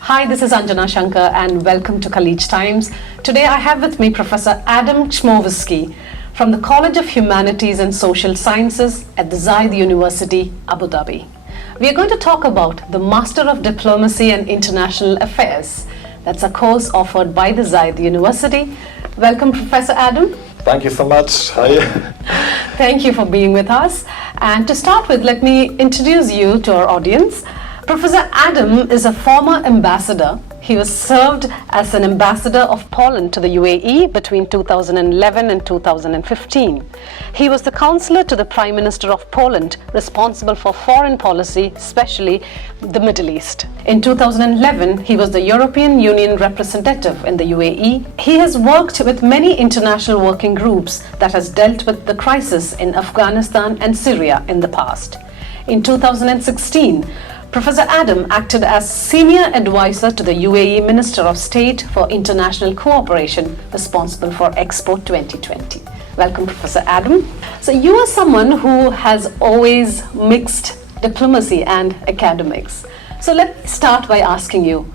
Hi, this is Anjana Shankar and welcome to Khaleej Times. Today I have with me Professor Adam Chmovisky from the College of Humanities and Social Sciences at the Zayed University, Abu Dhabi. We are going to talk about the Master of Diplomacy and International Affairs. That's a course offered by the Zayed University. Welcome, Professor Adam. Thank you so much. Hi. Thank you for being with us. And to start with, let me introduce you to our audience. Professor Adam is a former ambassador. He was served as an ambassador of Poland to the UAE between 2011 and 2015. He was the counselor to the Prime Minister of Poland, responsible for foreign policy, especially the Middle East. In 2011, he was the European Union representative in the UAE. He has worked with many international working groups that has dealt with the crisis in Afghanistan and Syria in the past. In 2016, Professor Adam acted as senior advisor to the UAE Minister of State for International Cooperation, responsible for Expo 2020. Welcome, Professor Adam. So you are someone who has always mixed diplomacy and academics. So let me start by asking you,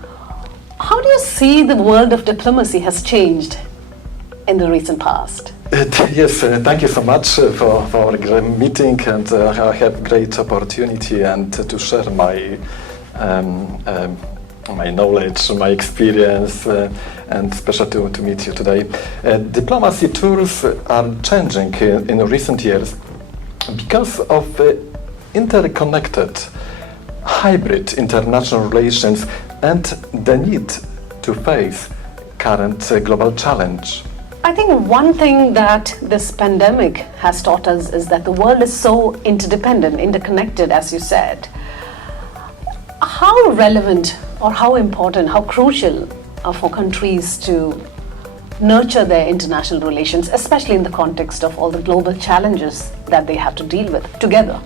how do you see the world of diplomacy has changed in the recent past? Yes, thank you so much for our meeting, and I have great opportunity and to share my my knowledge, my experience, and especially to meet you today. Diplomacy tools are changing in recent years because of interconnected hybrid international relations and the need to face current global challenge. I think one thing that this pandemic has taught us is that the world is so interdependent, interconnected, as you said. How relevant or how important, how crucial are for countries to nurture their international relations, especially in the context of all the global challenges that they have to deal with together?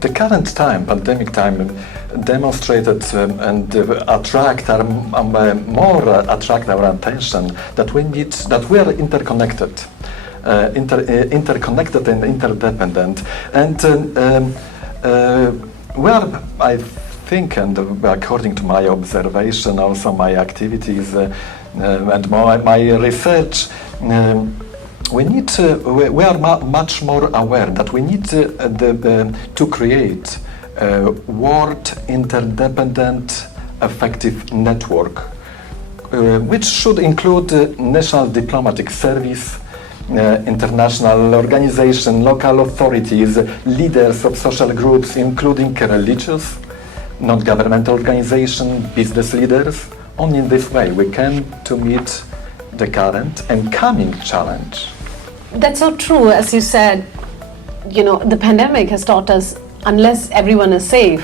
The current time, pandemic time, demonstrated and attract more attract our attention that we are interconnected, interconnected and interdependent, and we are, I think, and according to my observation, also my activities and my research. We are much more aware that we need to create a world interdependent effective network, which should include national diplomatic service, international organization, local authorities, leaders of social groups, including religious, non-governmental organizations, business leaders. Only in this way we can to meet the current and coming challenge. That's so true. As you said, the pandemic has taught us unless everyone is safe,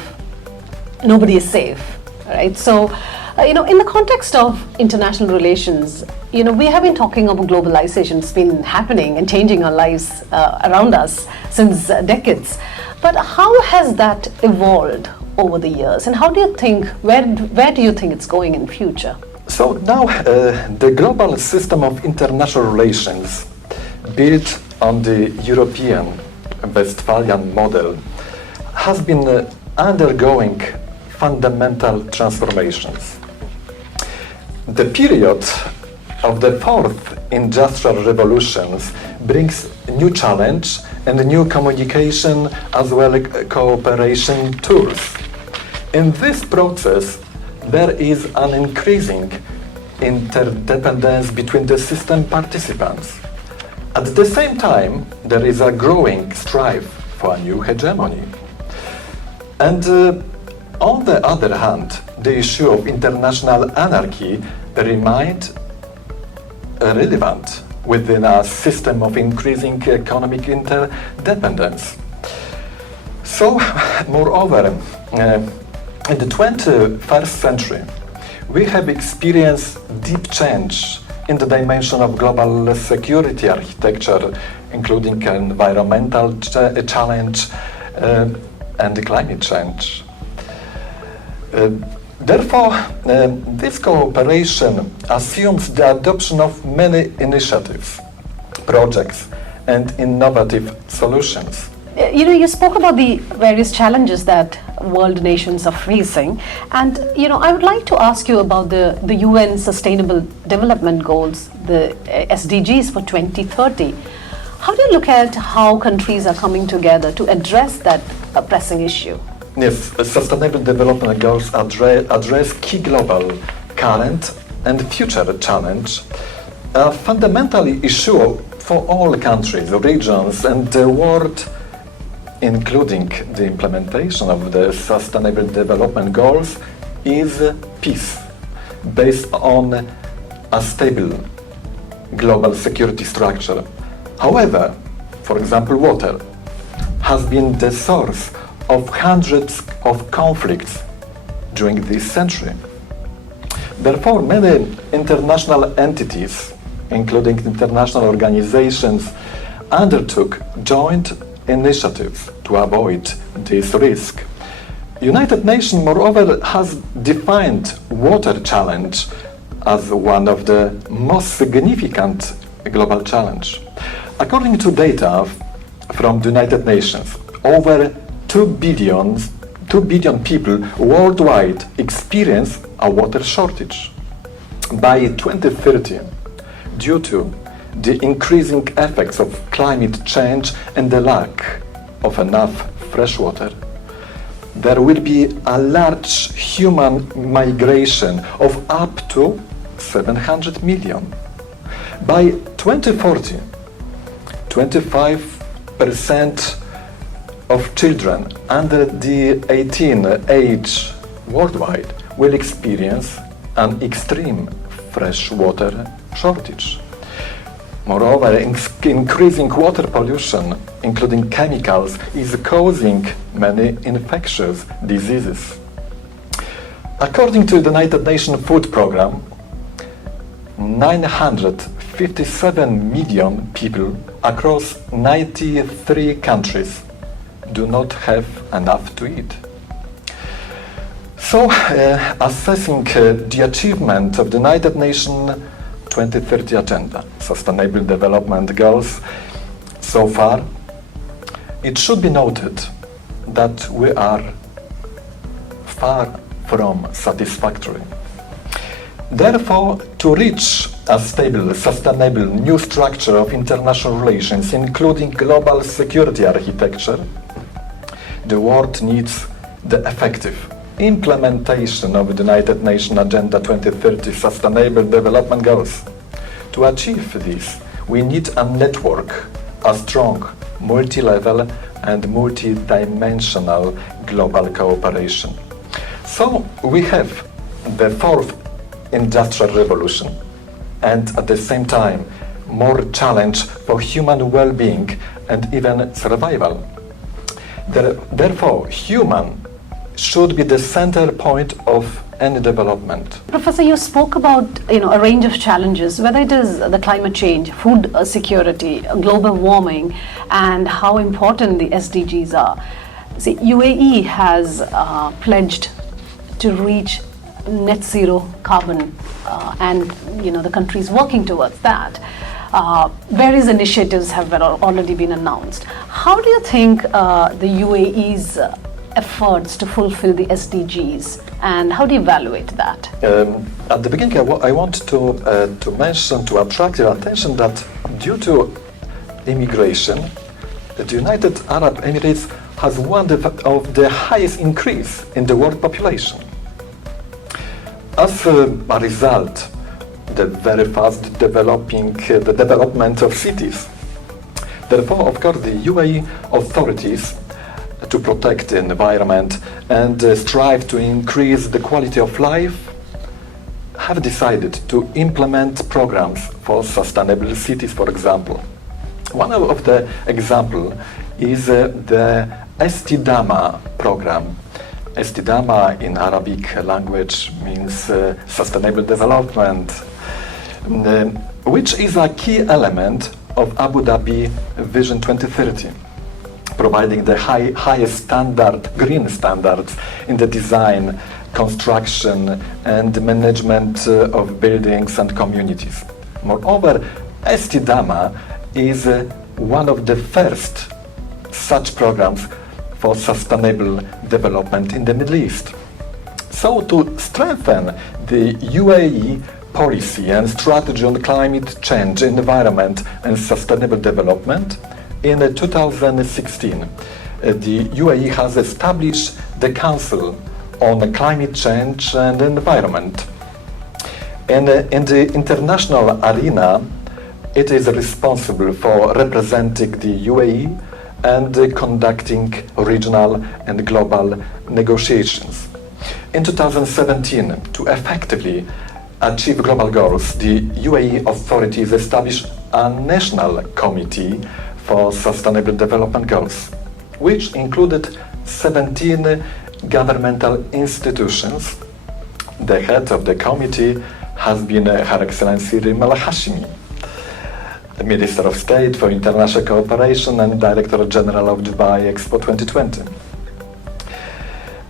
nobody is safe, right? So, in the context of international relations, we have been talking about globalization. It's been happening and changing our lives around us since decades. But how has that evolved over the years? And how do you think, where do you think it's going in future? So now the global system of international relations built on the European Westphalian model has been undergoing fundamental transformations. The period of the fourth industrial revolutions brings new challenge and new communication as well as cooperation tools. In this process, there is an increasing interdependence between the system participants. At the same time, there is a growing strive for a new hegemony. And on the other hand, the issue of international anarchy remained relevant within a system of increasing economic interdependence. So, moreover, in the 21st century, we have experienced deep change in the dimension of global security architecture, including environmental challenge and climate change. Therefore, this cooperation assumes the adoption of many initiatives, projects, and innovative solutions. You spoke about the various challenges that world nations are facing, and I would like to ask you about the UN Sustainable Development Goals, the SDGs for 2030. How do you look at how countries are coming together to address that pressing issue? Yes, Sustainable Development Goals address key global, current and future challenge, a fundamental issue for all countries, regions and the world, including the implementation of the Sustainable Development Goals, is peace, based on a stable global security structure. However, for example, water has been the source of hundreds of conflicts during this century. Therefore, many international entities, including international organizations, undertook joint initiatives to avoid this risk. United Nations, moreover, has defined water challenge as one of the most significant global challenge. According to data from the United Nations, over 2 billion people worldwide experience a water shortage. By 2030, due to the increasing effects of climate change and the lack of enough fresh water, there will be a large human migration of up to 700 million. By 2040, 25% of children under the 18 age worldwide will experience an extreme fresh water shortage. Moreover, increasing water pollution, including chemicals, is causing many infectious diseases. According to the United Nations Food Programme, 957 million people across 93 countries do not have enough to eat. So, assessing the achievement of the United Nations 2030 Agenda, Sustainable Development Goals, so far, it should be noted that we are far from satisfactory. Therefore, to reach a stable, sustainable new structure of international relations, including global security architecture, the world needs the effective implementation of the United Nations Agenda 2030 Sustainable Development Goals. To achieve this, we need a network, a strong, multi-level and multi-dimensional global cooperation. So we have the fourth industrial revolution and at the same time more challenge for human well-being and even survival. Therefore, human should be the center point of any development. Professor, you spoke about a range of challenges, whether it is the climate change, food security, global warming, and how important the SDGs are. See, UAE has pledged to reach net zero carbon, and the country is working towards that. Various initiatives have already been announced. How do you think the UAE's efforts to fulfill the SDGs, and how do you evaluate that? At the beginning, I want to mention, to attract your attention that due to immigration, the United Arab Emirates has one of the highest increase in the world population. As a result, the very fast the development of cities. Therefore, of course, the UAE authorities, to protect the environment and strive to increase the quality of life, have decided to implement programs for sustainable cities, for example. One of the examples is the Estidama program. Estidama in Arabic language means sustainable development, which is a key element of Abu Dhabi Vision 2030, providing the highest green standards in the design, construction and management of buildings and communities. Moreover, Estidama is one of the first such programs for sustainable development in the Middle East. So to strengthen the UAE policy and strategy on climate change, environment and sustainable development, in 2016, the UAE has established the Council on Climate Change and Environment. And in the international arena, it is responsible for representing the UAE and conducting regional and global negotiations. In 2017, to effectively achieve global goals, the UAE authorities established a national committee for sustainable development goals, which included 17 governmental institutions. The head of the committee has been Her Excellency Rima Al-Hashimi, the Minister of State for International Cooperation and Director General of Dubai Expo 2020.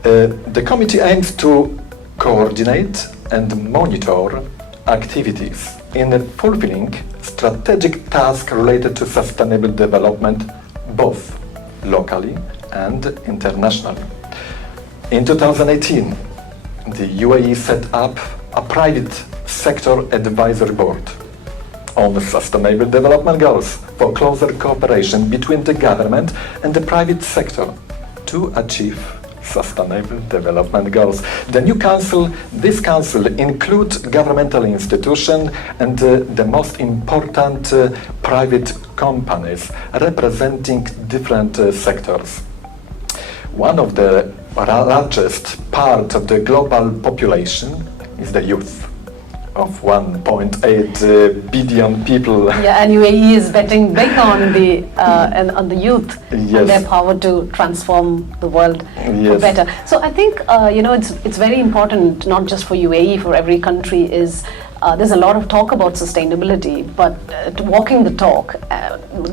The committee aims to coordinate and monitor activities in fulfilling strategic tasks related to sustainable development, both locally and internationally. In 2018, the UAE set up a private sector advisory board on sustainable development goals for closer cooperation between the government and the private sector to achieve sustainable development goals. The new council, this council includes governmental institutions and the most important private companies representing different sectors. One of the largest part of the global population is the youth, of 1.8 billion people. Yeah, and UAE is betting big on the on the youth Yes. and their power to transform the world for Yes. better. So I think it's very important, not just for UAE, for every country. Is there's a lot of talk about sustainability, but walking the talk,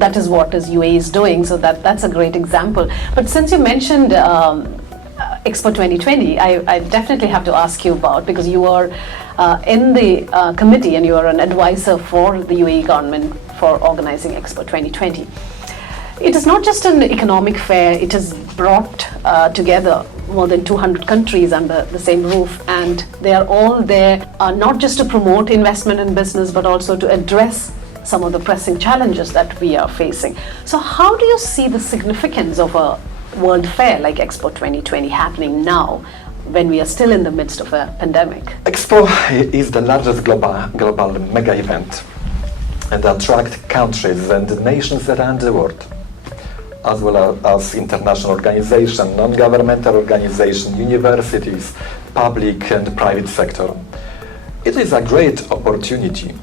that is what UAE is doing. So that's a great example. But since you mentioned Expo 2020, I definitely have to ask you about, because you are in the committee and you are an advisor for the UAE government for organizing Expo 2020. It is not just an economic fair, it has brought together more than 200 countries under the same roof, and they are all there not just to promote investment in business, but also to address some of the pressing challenges that we are facing. So how do you see the significance of a World Fair like Expo 2020 happening now, when we are still in the midst of a pandemic? Expo is the largest global mega event and attracts countries and nations around the world, as well as international organizations, non-governmental organizations, universities, public and private sector. It is a great opportunity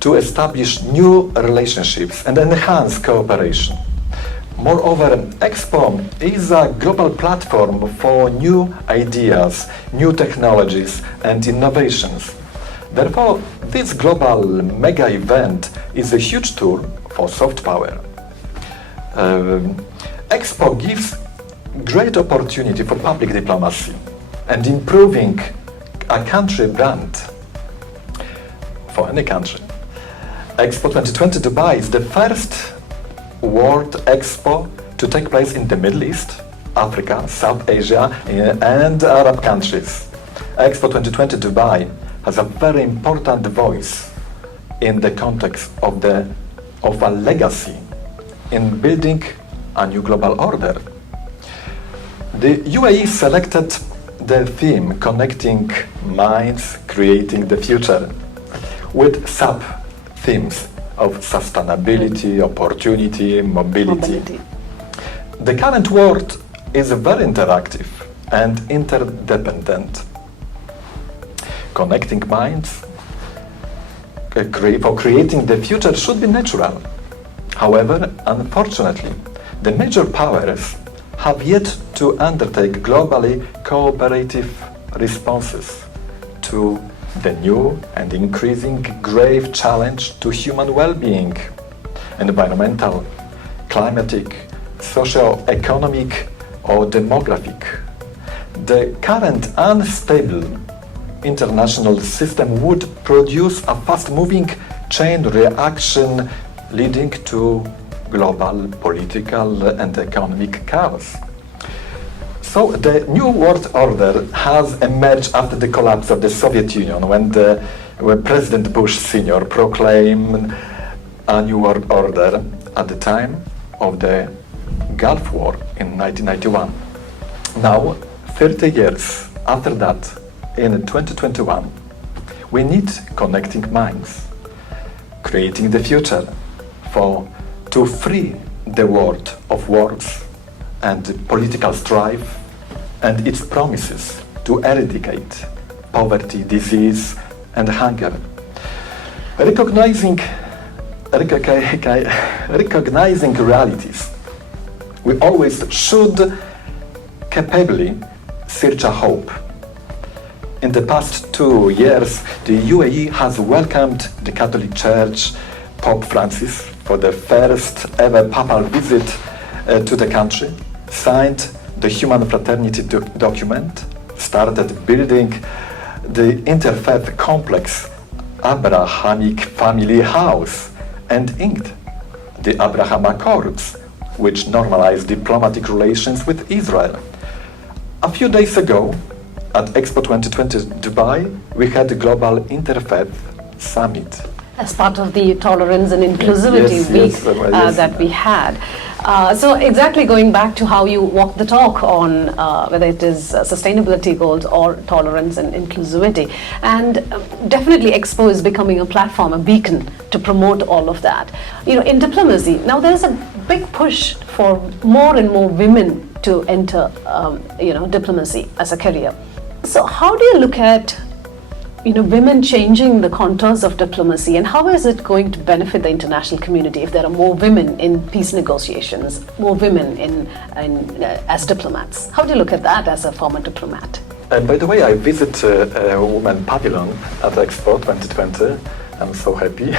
to establish new relationships and enhance cooperation. Moreover, Expo is a global platform for new ideas, new technologies and innovations. Therefore, this global mega event is a huge tool for soft power. Expo gives great opportunity for public diplomacy and improving a country brand for any country. Expo 2020 Dubai is the first World Expo to take place in the Middle East, Africa, South Asia and Arab countries. Expo 2020 Dubai has a very important voice in the context of a legacy in building a new global order. The UAE selected the theme Connecting Minds, Creating the Future with sub-themes of sustainability, opportunity, mobility. The current world is very interactive and interdependent. Connecting minds for creating the future should be natural. However, unfortunately, the major powers have yet to undertake globally cooperative responses to the new and increasing grave challenge to human well-being, environmental, climatic, socio-economic or demographic. The current unstable international system would produce a fast-moving chain reaction leading to global political and economic chaos. So the new world order has emerged after the collapse of the Soviet Union, when President Bush Sr. proclaimed a new world order at the time of the Gulf War in 1991. Now, 30 years after that, in 2021, we need connecting minds, creating the future to free the world of wars and political strife and its promises to eradicate poverty, disease, and hunger. Recognizing realities, we always should capably search a hope. In the past 2 years, the UAE has welcomed the Catholic Church, Pope Francis, for the first ever papal visit to the country, signed the Human Fraternity document, started building the interfaith complex Abrahamic Family House, and inked the Abraham Accords, which normalized diplomatic relations with Israel. A few days ago, at Expo 2020 Dubai, we had the Global Interfaith Summit. As part of the Tolerance and Inclusivity Week that we had. So exactly going back to how you walk the talk on whether it is sustainability goals or tolerance and inclusivity. And definitely Expo is becoming a platform, a beacon to promote all of that. You know, in diplomacy, now there's a big push for more and more women to enter, diplomacy as a career. So how do you look at women changing the contours of diplomacy, and how is it going to benefit the international community if there are more women in peace negotiations, more women as diplomats? How do you look at that as a former diplomat? By the way, I visit a women pavilion at Expo 2020. I'm so happy.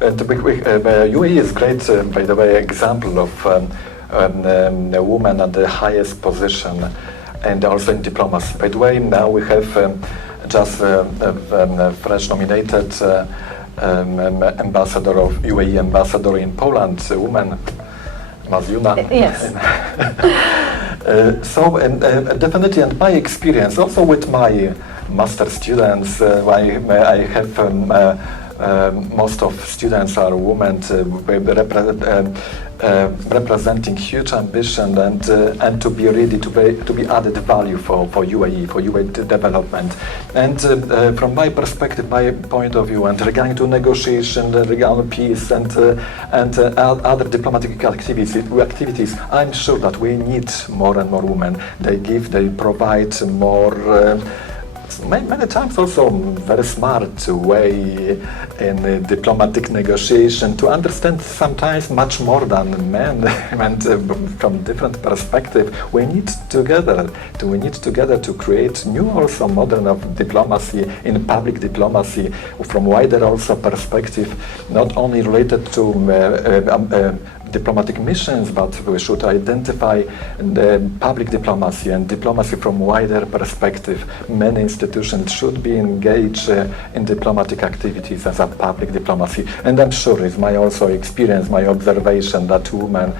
UAE is great, by the way, example of a woman at the highest position and also in diplomacy. By the way, now we have just fresh nominated ambassador of UAE ambassador in Poland, a woman, Mazjuna. Yes. Definitely, and my experience also with my master students, I have most of students are women representing huge ambition and to be ready to be added value for UAE development. And from my perspective, my point of view, and regarding to negotiation, regarding peace and other diplomatic activities, I'm sure that we need more and more women. They provide more. Many times also very smart way in diplomatic negotiation to understand sometimes much more than men, and from different perspective we need together to create new also modern of diplomacy in public diplomacy from wider also perspective, not only related to diplomatic missions, but we should identify the public diplomacy and diplomacy from wider perspective. Many institutions should be engaged in diplomatic activities as a public diplomacy. And I'm sure it's my also experience, my observation that women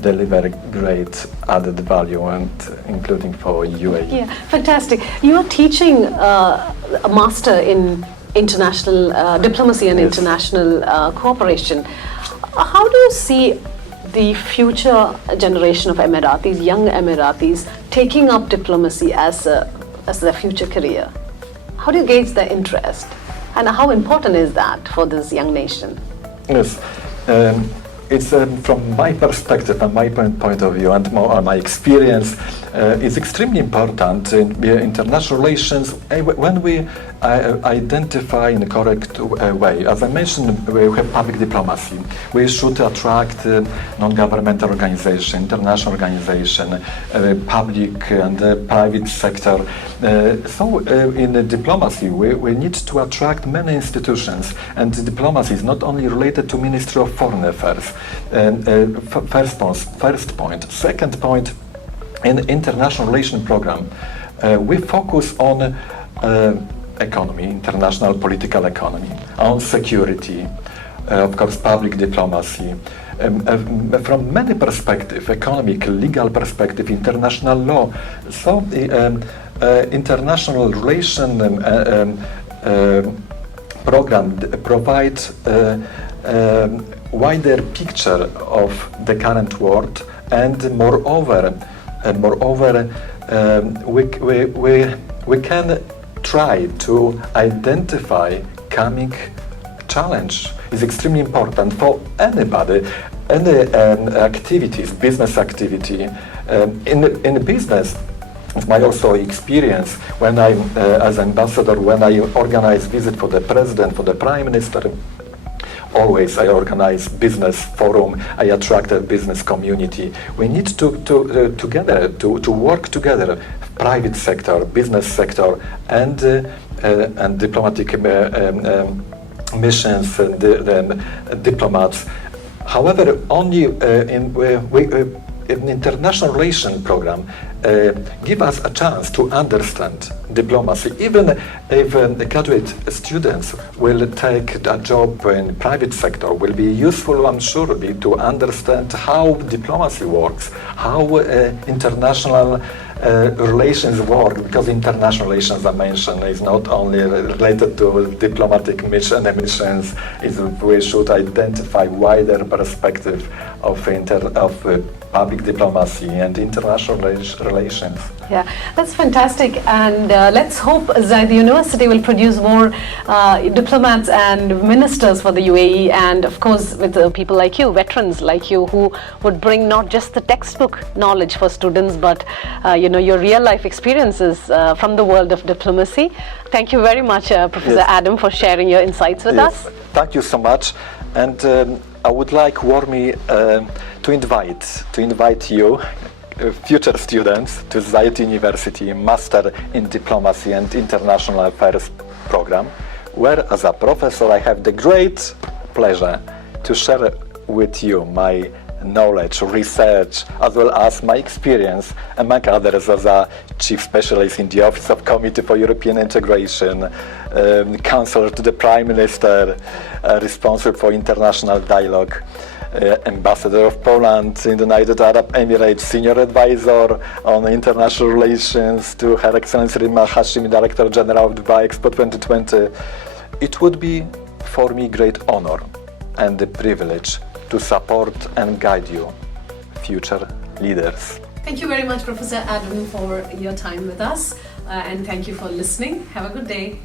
deliver great added value, and including for UAE. Yeah, fantastic. You are teaching a master in international diplomacy and international cooperation. How do you see the future generation of Emiratis, young Emiratis, taking up diplomacy as their future career? How do you gauge their interest? And how important is that for this young nation? Yes. It's from my perspective and my point of view and my experience, it's extremely important in international relations when we identify in a correct way. As I mentioned, we have public diplomacy. We should attract non-governmental organization, international organization, public and private sector. In diplomacy, we need to attract many institutions, and diplomacy is not only related to Ministry of Foreign Affairs. First point. Second point, in the international relation program, we focus on economy, international political economy, on security, of course, public diplomacy, from many perspectives, economic, legal perspective, international law. So international relation program provides wider picture of the current world, and moreover, we can try to identify coming challenge. Is extremely important for anybody, any activities, business activity. In business, it's my also experience when I, as ambassador, when I organize visit for the president, for the prime minister. Always I organize business forum, I attract a business community. We need to work together, private sector, business sector, and diplomatic missions and diplomats. However, only in international relation program give us a chance to understand diplomacy. Even if the graduate students will take a job in private sector, will be useful, I'm sure, to understand how diplomacy works, how international relations work, because international relations, I mentioned, is not only related to diplomatic missions. We should identify wider perspective of public diplomacy and international relations. Yeah, that's fantastic, and let's hope Zayed University will produce more diplomats and ministers for the UAE, and of course with people like you, veterans like you, who would bring not just the textbook knowledge for students, but your real life experiences from the world of diplomacy. Thank you very much, Professor Adam, for sharing your insights with us. Thank you so much, and I would like warmly to invite you, future students, to Zayed University Master in Diplomacy and International Affairs program, where as a professor I have the great pleasure to share with you my knowledge, research, as well as my experience, among others, as a chief specialist in the Office of Committee for European Integration, counselor to the Prime Minister, responsible for international dialogue, ambassador of Poland in the United Arab Emirates, senior advisor on international relations to Her Excellency Rima Hashimi, Director General of Dubai Expo 2020. It would be for me great honor and the privilege to support and guide you, future leaders. Thank you very much, Professor Adam, for your time with us, and thank you for listening. Have a good day.